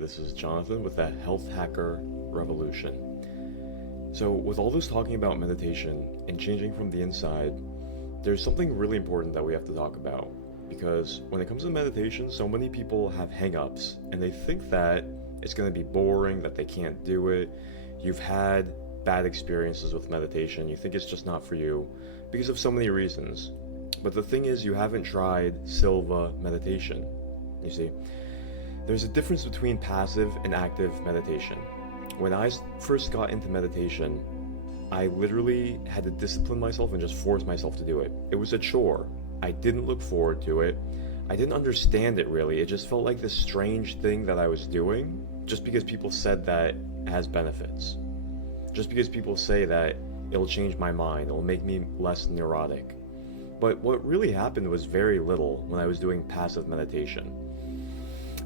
this is Jonathan with the Health Hacker Revolution. So, with all this talking about meditation and changing from the inside, there's something really important that we have to talk about. Because when it comes to meditation, so many people have hang-ups and they think that it's going to be boring, that they can't do it. You've had bad experiences with meditation, you think it's just not for you because of so many reasons. But the thing is, you haven't tried Silva meditation. You see, there's a difference between passive and active meditation. When I first got into meditation, I literally had to discipline myself and just force myself to do it. It was a chore. I didn't look forward to it. I didn't understand it really. It just felt like this strange thing that I was doing just because people said that it has benefits. Just because people say that it'll change my mind, it'll make me less neurotic. But what really happened was very little when I was doing passive meditation.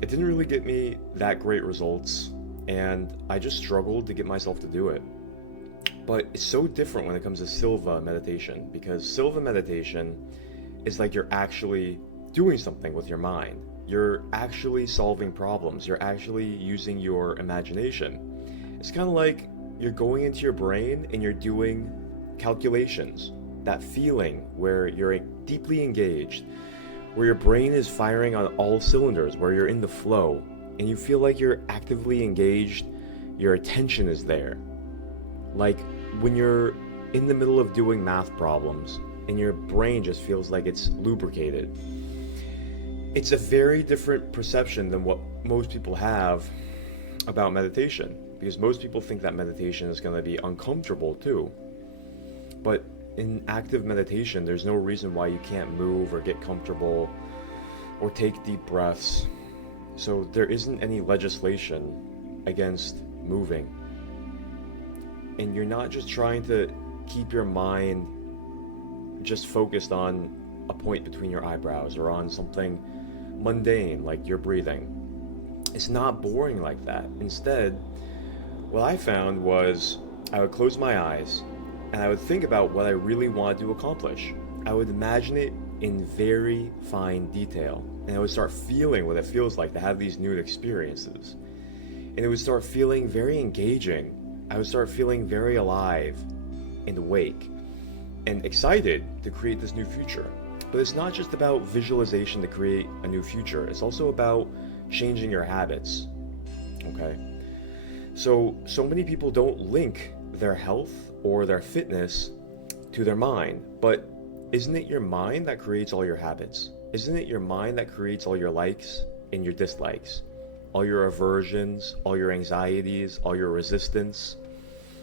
It didn't really get me that great results, and I just struggled to get myself to do it. But it's so different when it comes to Silva meditation, because Silva meditation is like you're actually doing something with your mind. You're actually solving problems. You're actually using your imagination. It's kind of like you're going into your brain and you're doing calculations. That feeling where you're deeply engaged, where your brain is firing on all cylinders, where you're in the flow, and you feel like you're actively engaged, your attention is there. Like when you're in the middle of doing math problems and your brain just feels like it's lubricated. It's a very different perception than what most people have about meditation, because most people think that meditation is going to be uncomfortable too. But in active meditation, there's no reason why you can't move or get comfortable or take deep breaths. So there isn't any legislation against moving. And you're not just trying to keep your mind just focused on a point between your eyebrows or on something mundane like your breathing. It's not boring like that. Instead, what I found was I would close my eyes and I would think about what I really wanted to accomplish. I would imagine it in very fine detail, and I would start feeling what it feels like to have these new experiences. And it would start feeling very engaging. I would start feeling very alive and awake and excited to create this new future. But it's not just about visualization to create a new future. It's also about changing your habits. Okay? So many people don't link their health or their fitness to their mind. But isn't it your mind that creates all your habits? Isn't it your mind that creates all your likes and your dislikes? All your aversions, all your anxieties, all your resistance?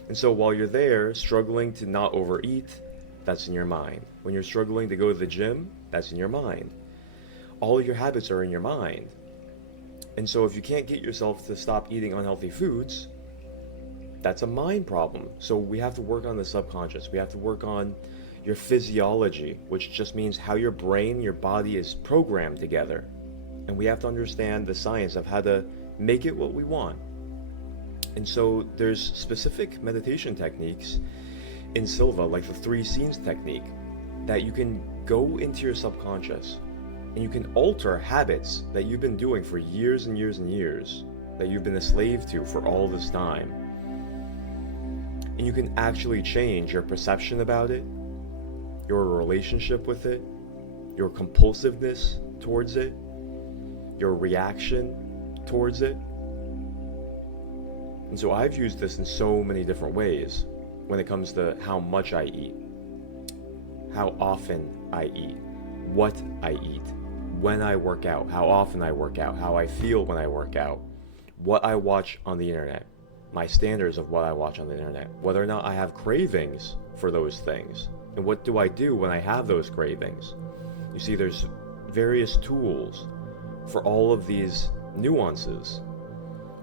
And so while you're there struggling to not overeat, that's in your mind. When you're struggling to go to the gym, that's in your mind. All your habits are in your mind. And so if you can't get yourself to stop eating unhealthy foods, that's a mind problem. So we have to work on the subconscious. We have to work on your physiology, which just means how your brain, your body is programmed together. And we have to understand the science of how to make it what we want. And so there's specific meditation techniques in Silva, like the 3 scenes technique, that you can go into your subconscious and you can alter habits that you've been doing for years and years and years, that you've been a slave to for all this time. And you can actually change your perception about it, your relationship with it, your compulsiveness towards it, your reaction towards it. And so I've used this in so many different ways when it comes to how much I eat, how often I eat, what I eat, when I work out, how often I work out, how I feel when I work out, what I watch on the internet, my standards of what I watch on the internet, whether or not I have cravings for those things, and what do I do when I have those cravings. You see, there's various tools for all of these nuances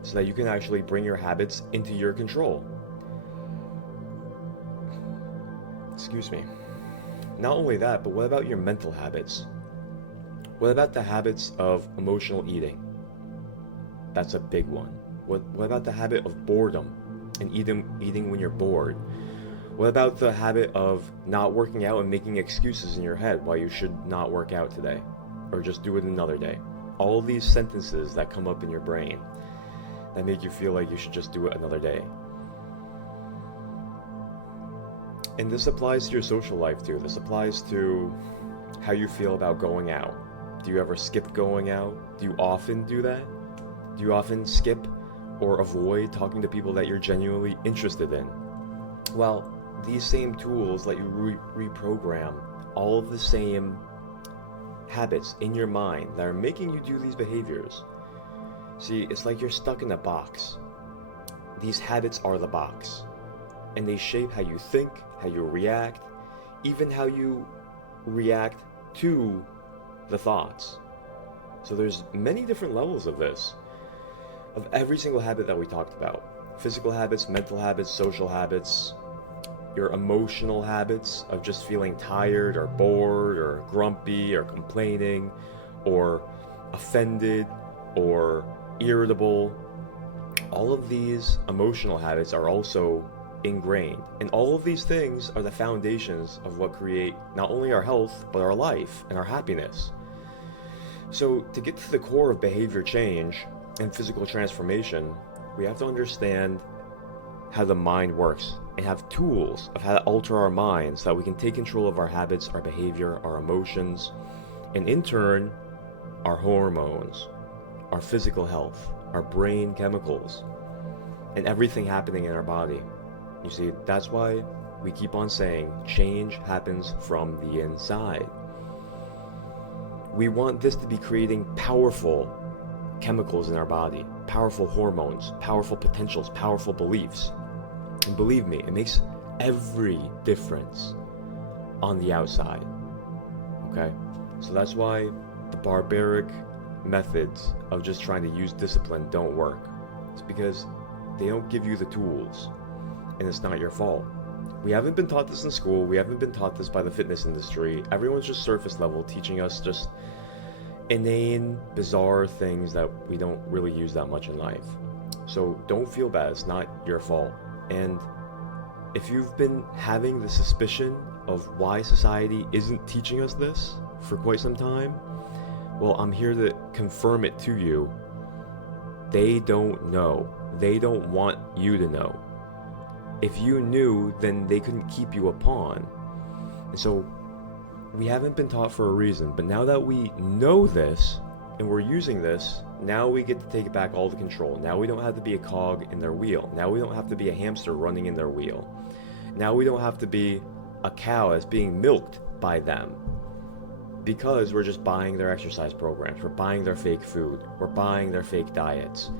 so that you can actually bring your habits into your control. Excuse me. Not only that, but what about your mental habits? What about the habits of emotional eating? That's a big one. What about the habit of boredom and eating when you're bored? What about the habit of not working out and making excuses in your head why you should not work out today or just do it another day? All these sentences that come up in your brain. that make you feel like you should just do it another day. And this applies to your social life too. This applies to how you feel about going out. Do you ever skip going out? Do you often do that? Do you often skip or avoid talking to people that you're genuinely interested in? Well, these same tools let you reprogram all of the same habits in your mind that are making you do these behaviors. See, it's like you're stuck in a box. These habits are the box, and they shape how you think, how you react, even how you react to the thoughts. So there's many different levels of this, of every single habit that we talked about. Physical habits, mental habits, social habits, your emotional habits of just feeling tired or bored or grumpy or complaining or offended or irritable. All of these emotional habits are also ingrained, and all of these things are the foundations of what create not only our health but our life and our happiness. So to get to the core of behavior change and physical transformation, we have to understand how the mind works and have tools of how to alter our minds so that we can take control of our habits, our behavior, our emotions, and in turn, our hormones, our physical health, our brain chemicals, and everything happening in our body. You see, that's why we keep on saying change happens from the inside. We want this to be creating powerful chemicals in our body, powerful hormones, powerful potentials, powerful beliefs. And believe me, it makes every difference on the outside. Okay? So that's why the barbaric methods of just trying to use discipline don't work. It's because they don't give you the tools, and it's not your fault. We haven't been taught this in school. We haven't been taught this by the fitness industry. Everyone's just surface level, teaching us just inane, bizarre things that we don't really use that much in life. So don't feel bad. It's not your fault. And if you've been having the suspicion of why society isn't teaching us this for quite some time, well, I'm here to confirm it to you. They don't know. They don't want you to know. If you knew, then they couldn't keep you a pawn. And so we haven't been taught for a reason, but now that we know this and we're using this, now we get to take back all the control. Now we don't have to be a cog in their wheel. Now we don't have to be a hamster running in their wheel. Now we don't have to be a cow that's being milked by them, because we're just buying their exercise programs, we're buying their fake food, we're buying their fake diets.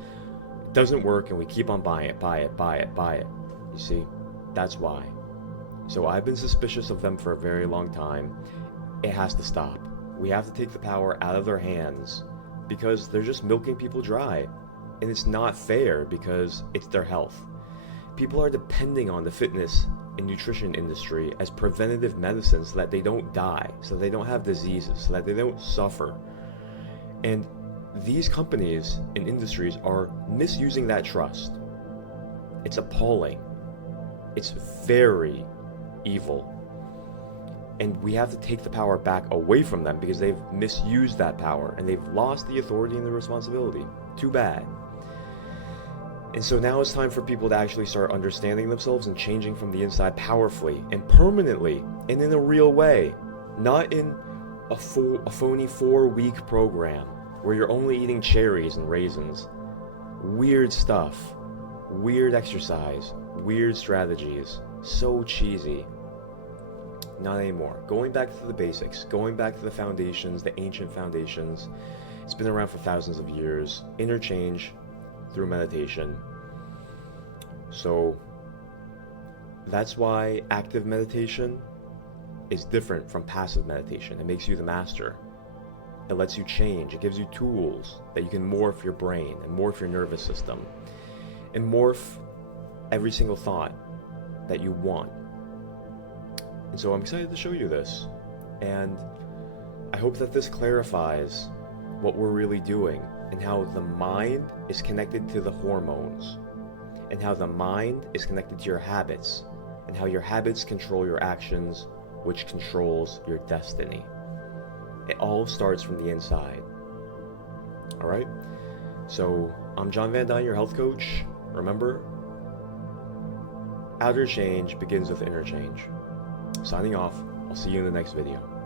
It doesn't work and we keep on buying it, buy it. You see, that's why. So I've been suspicious of them for a very long time. It has to stop. We have to take the power out of their hands, because they're just milking people dry. And it's not fair, because it's their health. People are depending on the fitness and nutrition industry as preventative medicine so that they don't die, so they don't have diseases, so that they don't suffer. And these companies and industries are misusing that trust. It's appalling. It's very evil. And we have to take the power back away from them, because they've misused that power and they've lost the authority and the responsibility. Too bad. And so now it's time for people to actually start understanding themselves and changing from the inside powerfully and permanently and in a real way. Not in a phony 4-week program where you're only eating cherries and raisins. Weird stuff. Weird exercise. Weird strategies. So cheesy. Not anymore. Going back to the basics. Going back to the foundations, the ancient foundations. It's been around for thousands of years. Interchange through meditation. So that's why active meditation is different from passive meditation. It makes you the master. It lets you change. It gives you tools that you can morph your brain and morph your nervous system and morph every single thought that you want. And so I'm excited to show you this. And I hope that this clarifies what we're really doing, and how the mind is connected to the hormones, and how the mind is connected to your habits, and how your habits control your actions, which controls your destiny. It all starts from the inside. Alright? So I'm John Van Dyne, your health coach. Remember, outer change begins with inner change. Signing off. I'll see you in the next video.